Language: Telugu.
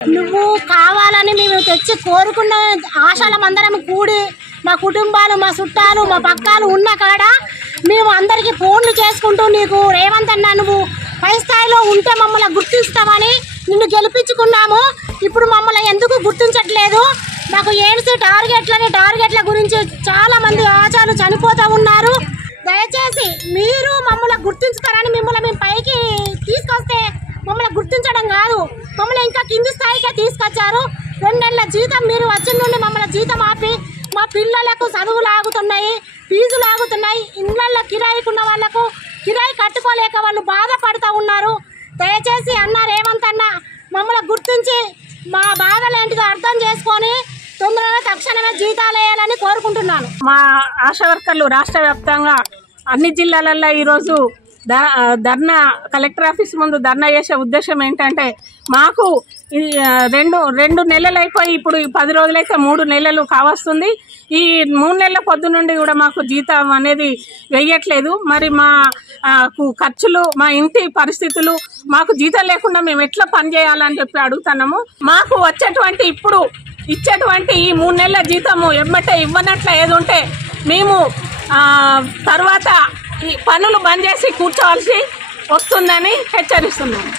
నువ్వు కావాలని మేము తెచ్చి కోరుకున్న ఆశలమందరం కూడి మా కుటుంబాలు మా చుట్టాలు మా పక్కాలు ఉన్న కాడ మేము అందరికీ ఫోన్లు చేసుకుంటూ నీకు రేవంత్ అన్న నువ్వు పై స్థాయిలో ఉంటే మమ్మల్ని గుర్తిస్తామని నిన్ను గెలిపించుకున్నాము. ఇప్పుడు మమ్మల్ని ఎందుకు గుర్తించట్లేదు? మాకు ఏడ్స్ టార్గెట్ల గురించి చాలా మంది ఆచారాలు చనిపోతూ ఉన్నారు. దయచేసి మీరు మమ్మల్ని గుర్తించుతారని మిమ్మల్ని మేము పైకి తీసుకొస్తే మమ్మల్ని గుర్తించడం కాదు, మమ్మల్ని ఇంకా కింది స్థాయికే తీసుకొచ్చారు. 2 నెలల జీతం మీరు వచ్చిన నుండి మమ్మల్ని జీతం ఆపి మా పిల్లలకు చదువులు ఆగుతున్నాయి, ఫీజులు ఆగుతున్నాయి. ఇళ్ళల్లో కిరాయికున్న వాళ్ళకు కిరాయి కట్టుకోలేక వాళ్ళు బాధపడుతూ ఉన్నారు. దయచేసి అన్న రేవంత్ అన్న మమ్మల్ని గుర్తించి మా బాధలేంటిదో అర్థం చేసుకొని తొందరగా తక్షణమే జీతాలు వేయాలని కోరుకుంటున్నాను. మా ఆశా వర్కర్లు రాష్ట్ర వ్యాప్తంగా అన్ని జిల్లాలలో ఈరోజు ధర్నా కలెక్టర్ ఆఫీస్ ముందు ధర్నా చేసే ఉద్దేశం ఏంటంటే మాకు రెండు నెలలు అయిపోయి ఇప్పుడు 10 రోజులైతే 3 నెలలు కావస్తుంది. ఈ 3 నెలల పొద్దు నుండి కూడా మాకు జీతం అనేది వేయట్లేదు. మరి మా ఖర్చులు మా ఇంటి పరిస్థితులు మాకు జీతం లేకుండా మేము ఎట్లా పని చేయాలని చెప్పి అడుగుతున్నాము. మాకు వచ్చేటువంటి ఇప్పుడు ఇచ్చేటువంటి ఈ 3 నెలల జీతము ఎమ్మటే ఇవ్వనట్ల ఏది ఉంటే మేము తర్వాత ఈ పనులు బంద్ చేసి కూర్చోవాల్సి వస్తుందని హెచ్చరిస్తున్నాము.